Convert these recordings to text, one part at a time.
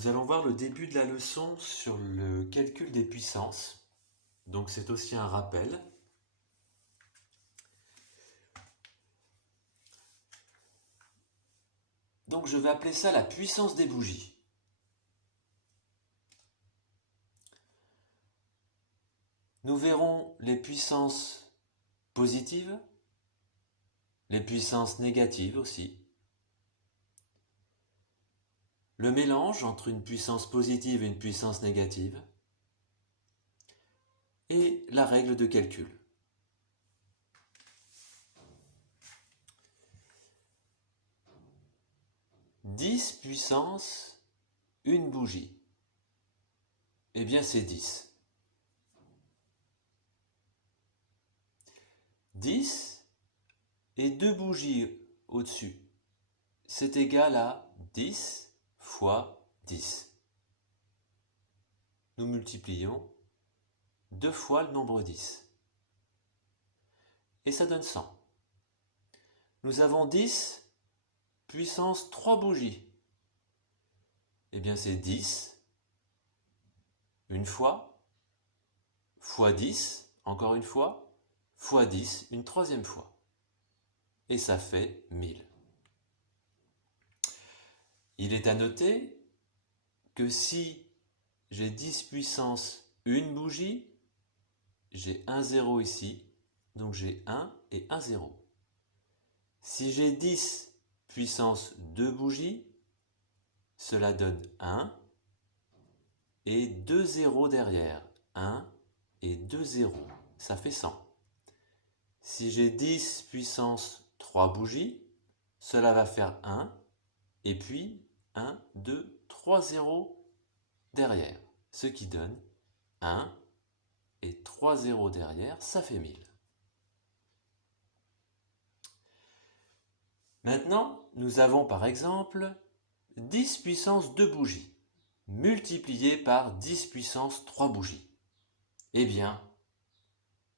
Nous allons voir le début de la leçon sur le calcul des puissances. Donc c'est aussi un rappel. Donc je vais appeler ça la puissance des bougies. Nous verrons les puissances positives, les puissances négatives aussi. Le mélange entre une puissance positive et une puissance négative. Et la règle de calcul. « 10 puissance une bougie ». Eh bien c'est 10. 10 et 2 bougies au-dessus. C'est égal à 10 fois 10. Nous multiplions 2 fois le nombre 10. Et ça donne 100. Nous avons 10 puissance 3 bougies. Eh bien c'est 10 une fois, fois 10, encore une fois, fois 10 une troisième fois. Et ça fait 1000. Il est à noter que si j'ai 10 puissance une bougie, j'ai un 0 ici, donc j'ai 1 et 1 0. Si j'ai 10 puissance 2 bougies, cela donne 1 et 2 zéros derrière. 1 et 2 zéros, ça fait 100. Si j'ai 10 puissance 3 bougies, cela va faire 1 et puis 1, 2, 3 zéros derrière, ce qui donne 1 et 3 zéros derrière, ça fait 1000. Maintenant, nous avons par exemple 10 puissance 2 bougies, multiplié par 10 puissance 3 bougies. Eh bien,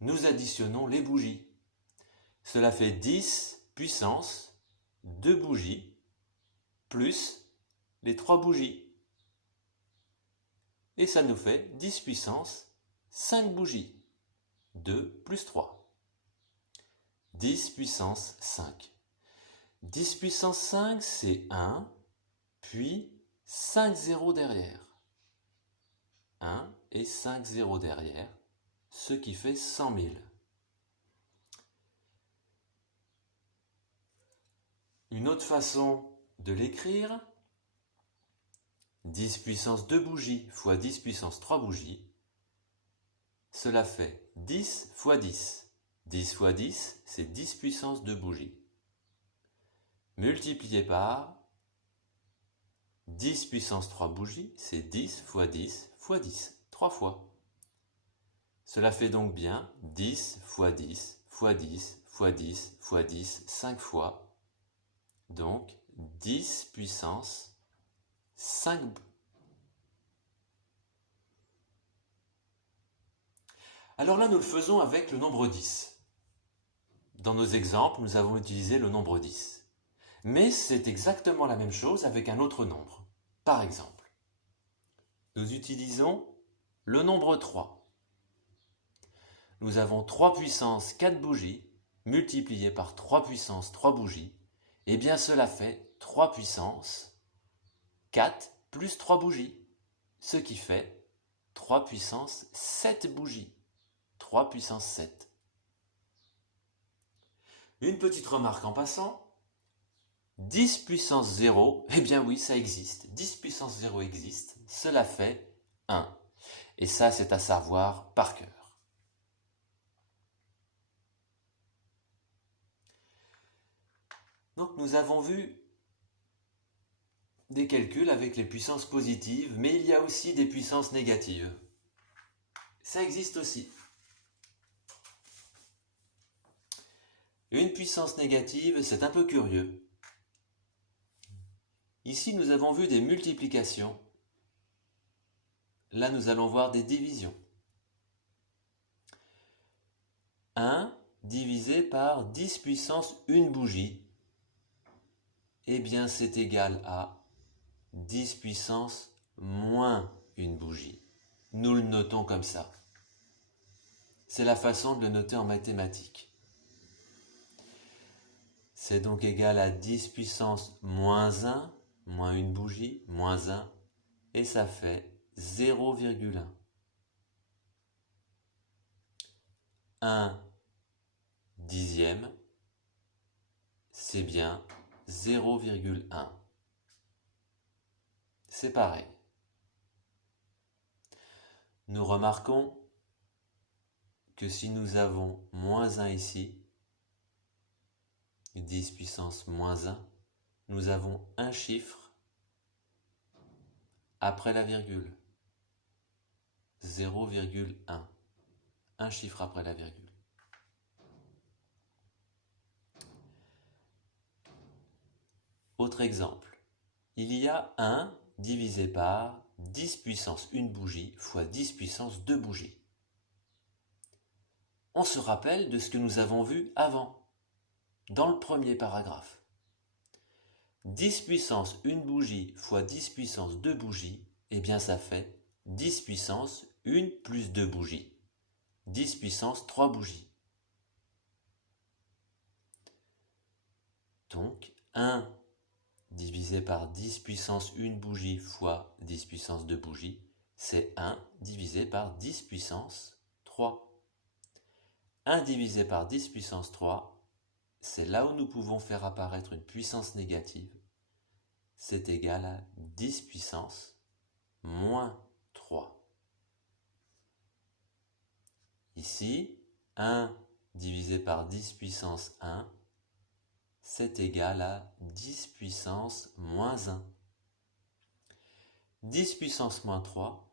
nous additionnons les bougies. Cela fait 10 puissance 2 bougies, plus les 3 bougies. Et ça nous fait 10 puissance 5 bougies. 2 plus 3. 10 puissance 5. 10 puissance 5, c'est 1, puis 5 zéros derrière. 1 et 5 zéros derrière, ce qui fait 100 000. Une autre façon de l'écrire, 10 puissance 2 bougies fois 10 puissance 3 bougies, cela fait 10 fois 10. 10 fois 10, c'est 10 puissance 2 bougies. Multiplié par 10 puissance 3 bougies, c'est 10 fois 10 fois 10, 3 fois. Cela fait donc bien 10 fois 10 fois 10 fois 10 fois 10, 5 fois. Donc 10 puissance 5. Alors là, nous le faisons avec le nombre 10. Dans nos exemples, nous avons utilisé le nombre 10. Mais c'est exactement la même chose avec un autre nombre. Par exemple, nous utilisons le nombre 3. Nous avons 3 puissance 4 bougies multiplié par 3 puissance 3 bougies. Eh bien cela fait 3 puissance 4 plus 3 bougies. Ce qui fait 3 puissance 7 bougies. 3 puissance 7. Une petite remarque en passant. 10 puissance 0, eh bien oui, ça existe. 10 puissance 0 existe. Cela fait 1. Et ça, c'est à savoir par cœur. Donc nous avons vu des calculs avec les puissances positives, mais il y a aussi des puissances négatives. Ça existe aussi. Une puissance négative, c'est un peu curieux. Ici, nous avons vu des multiplications. Là, nous allons voir des divisions. 1 divisé par 10 puissance 1 bougie, eh bien c'est égal à 10 puissance moins une bougie. Nous le notons comme ça. C'est la façon de le noter en mathématiques. C'est donc égal à 10 puissance moins 1, moins une bougie, moins 1, et ça fait 0,1. 1 dixième, c'est bien 0,1. C'est pareil. Nous remarquons que si nous avons moins 1 ici, 10 puissance moins 1, nous avons un chiffre après la virgule. 0,1. Un chiffre après la virgule. Autre exemple. Il y a 1 divisé par 10 puissance 1 bougie fois 10 puissance 2 bougies. On se rappelle de ce que nous avons vu avant, dans le premier paragraphe. 10 puissance 1 bougie fois 10 puissance 2 bougies, eh bien ça fait 10 puissance 1 plus 2 bougies. 10 puissance 3 bougies. Donc 1 divisé par 10 puissance 1 bougie fois 10 puissance 2 bougies, c'est 1 divisé par 10 puissance 3. 1 divisé par 10 puissance 3, c'est là où nous pouvons faire apparaître une puissance négative. C'est égal à 10 puissance moins 3. Ici, 1 divisé par 10 puissance 1, c'est égal à 10 puissance moins 1. 10 puissance moins 3,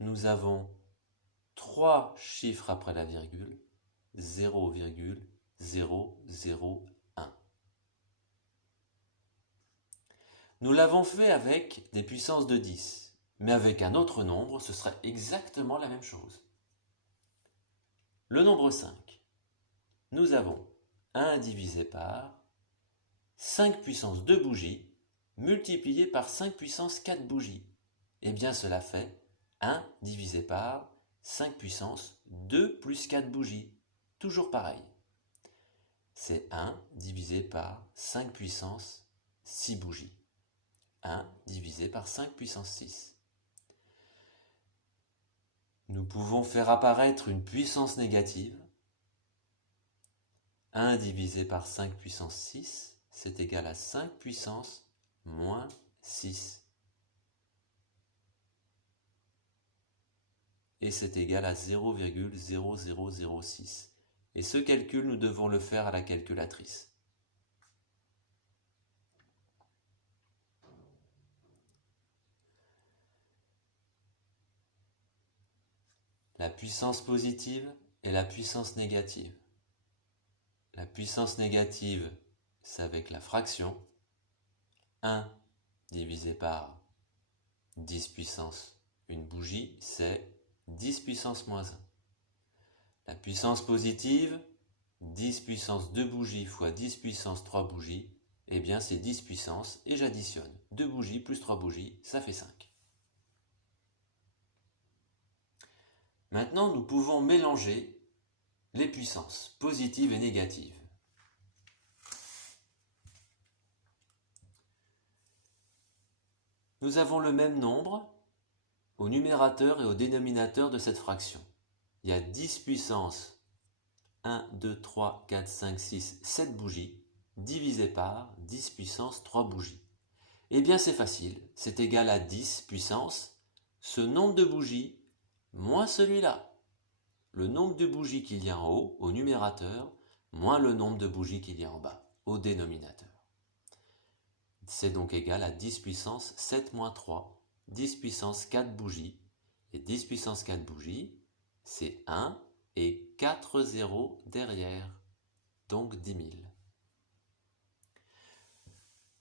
nous avons 3 chiffres après la virgule, 0,001. Nous l'avons fait avec des puissances de 10, mais avec un autre nombre, ce serait exactement la même chose. Le nombre 5. Nous avons 1 divisé par 5 puissance 2 bougies multiplié par 5 puissance 4 bougies. Eh bien cela fait 1 divisé par 5 puissance 2 plus 4 bougies. Toujours pareil. C'est 1 divisé par 5 puissance 6 bougies. 1 divisé par 5 puissance 6. Nous pouvons faire apparaître une puissance négative. 1 divisé par 5 puissance 6, c'est égal à 5 puissance moins 6. Et c'est égal à 0,0006. Et ce calcul, nous devons le faire à la calculatrice. La puissance positive et la puissance négative. La puissance négative, c'est avec la fraction 1 divisé par 10 puissance 1 bougie, c'est 10 puissance moins 1. La puissance positive, 10 puissance 2 bougies fois 10 puissance 3 bougies, eh bien c'est 10 puissance et j'additionne. 2 bougies plus 3 bougies, ça fait 5. Maintenant, nous pouvons mélanger les puissances positives et négatives. Nous avons le même nombre au numérateur et au dénominateur de cette fraction. Il y a 10 puissance 1, 2, 3, 4, 5, 6, 7 bougies divisé par 10 puissance 3 bougies. Eh bien c'est facile, c'est égal à 10 puissance ce nombre de bougies moins celui-là. Le nombre de bougies qu'il y a en haut, au numérateur, moins le nombre de bougies qu'il y a en bas, au dénominateur. C'est donc égal à 10 puissance 7 moins 3, 10 puissance 4 bougies. Et 10 puissance 4 bougies, c'est 1 et 4 zéros derrière, donc 10 000.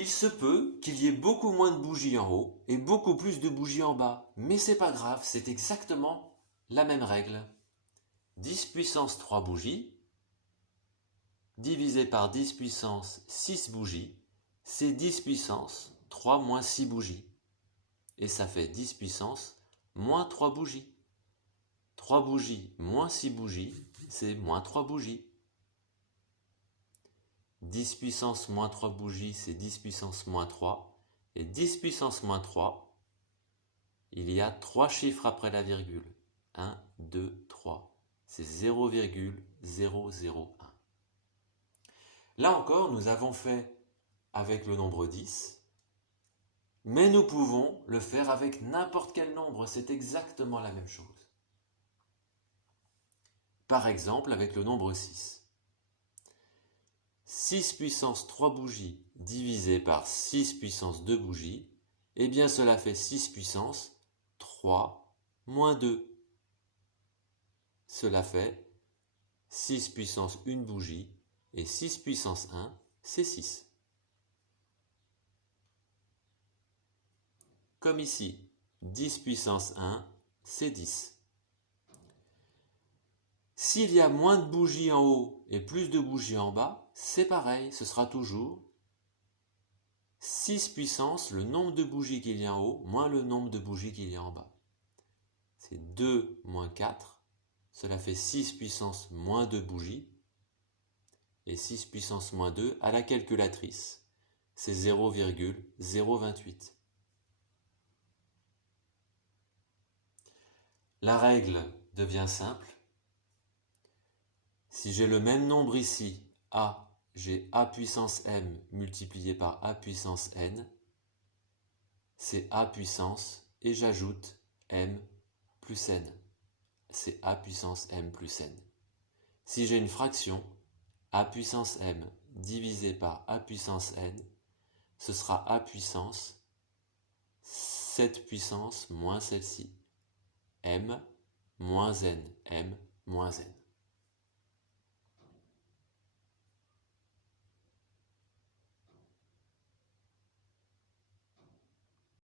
Il se peut qu'il y ait beaucoup moins de bougies en haut et beaucoup plus de bougies en bas, mais c'est pas grave, c'est exactement la même règle. 10 puissance 3 bougies, divisé par 10 puissance 6 bougies, c'est 10 puissance 3 moins 6 bougies. et ça fait 10 puissance moins 3 bougies. 3 bougies moins 6 bougies, c'est moins 3 bougies. 10 puissance moins 3 bougies, c'est 10 puissance moins 3. Et 10 puissance moins 3, il y a 3 chiffres après la virgule. 1, 2, 3. C'est 0,001. Là encore, nous avons fait avec le nombre 10, mais nous pouvons le faire avec n'importe quel nombre, c'est exactement la même chose. Par exemple, avec le nombre 6. 6 puissance 3 bougies divisé par 6 puissance 2 bougies, eh bien cela fait 6 puissance 3 moins 2. Cela fait 6 puissance 1 bougie, et 6 puissance 1, c'est 6. Comme ici, 10 puissance 1, c'est 10. S'il y a moins de bougies en haut et plus de bougies en bas, c'est pareil, ce sera toujours 6 puissance le nombre de bougies qu'il y a en haut moins le nombre de bougies qu'il y a en bas. C'est 2 moins 4, cela fait 6 puissance moins 2 bougies, et 6 puissance moins 2 à la calculatrice, c'est 0,028. La règle devient simple. Si j'ai le même nombre ici, a, j'ai a puissance m multiplié par a puissance n, c'est a puissance, et j'ajoute m plus n. C'est a puissance m plus n. Si j'ai une fraction, a puissance m divisé par a puissance n, ce sera a puissance 7 puissance moins celle-ci. M moins n, m moins n.